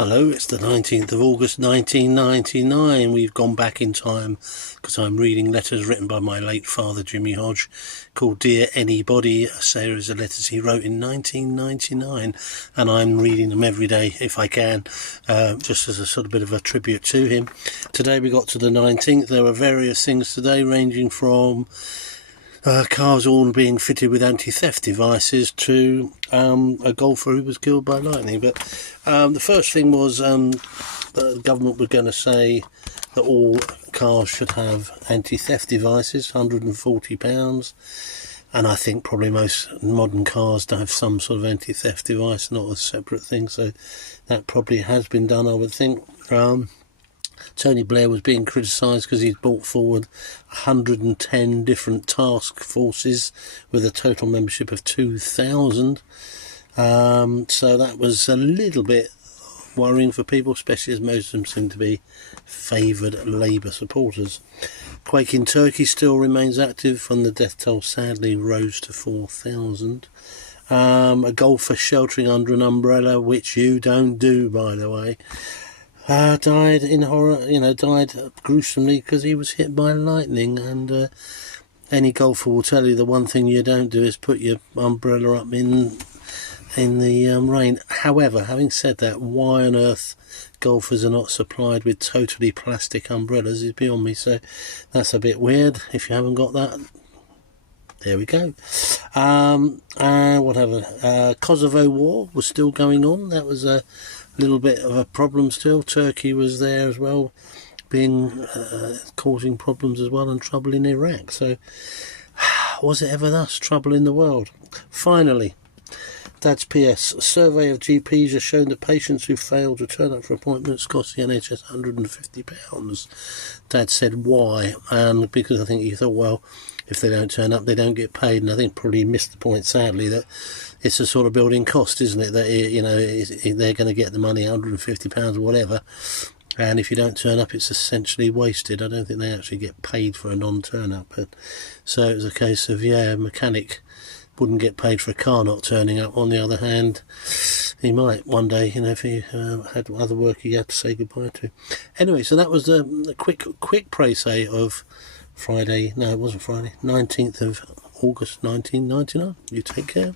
Hello, it's the 19th of August 1999. We've gone back in time because I'm reading letters written by my late father Jimmy Hodge called Dear Anybody, a series of letters he wrote in 1999, and I'm reading them every day if I can, just as a sort of bit of a tribute to him. Today we got to the 19th. There were various things today ranging from cars all being fitted with anti-theft devices to a golfer who was killed by lightning. But the first thing was the government was going to say that all cars should have anti-theft devices, £140. And I think probably most modern cars don't have some sort of anti-theft device, not a separate thing. So that probably has been done, I would think. Tony Blair was being criticised because he'd brought forward 110 different task forces with a total membership of 2,000. So that was a little bit worrying for people, especially as most of them seem to be favoured Labour supporters. Quake in Turkey still remains active, and the death toll sadly rose to 4,000. A golfer sheltering under an umbrella, which you don't do, by the way, died in horror, died gruesomely because he was hit by lightning. And any golfer will tell you the one thing you don't do is put your umbrella up in the rain. However, having said that, why on earth golfers are not supplied with totally plastic umbrellas is beyond me. So that's a bit weird. If you haven't got that, there we go. Whatever. Kosovo war was still going on. That was a little bit of a problem still. Turkey was there as well, being causing problems as well, and trouble in Iraq. So was it ever thus? Trouble in the world. Finally, Dad's PS. A survey of GPs has shown that patients who fail to turn up for appointments cost the NHS £150. Dad said why, and because I think he thought, well, if they don't turn up, they don't get paid. And I think probably missed the point, sadly, that it's a sort of building cost, isn't it? That they're going to get the money, £150 or whatever, and if you don't turn up, it's essentially wasted. I don't think they actually get paid for a non-turn up. But so it was a case of a mechanic wouldn't get paid for a car not turning up. On the other hand, he might one day, if he had other work he had to say goodbye to. Anyway, so that was the quick pré-say of Friday. No, it wasn't Friday. 19th of August 1999. You take care.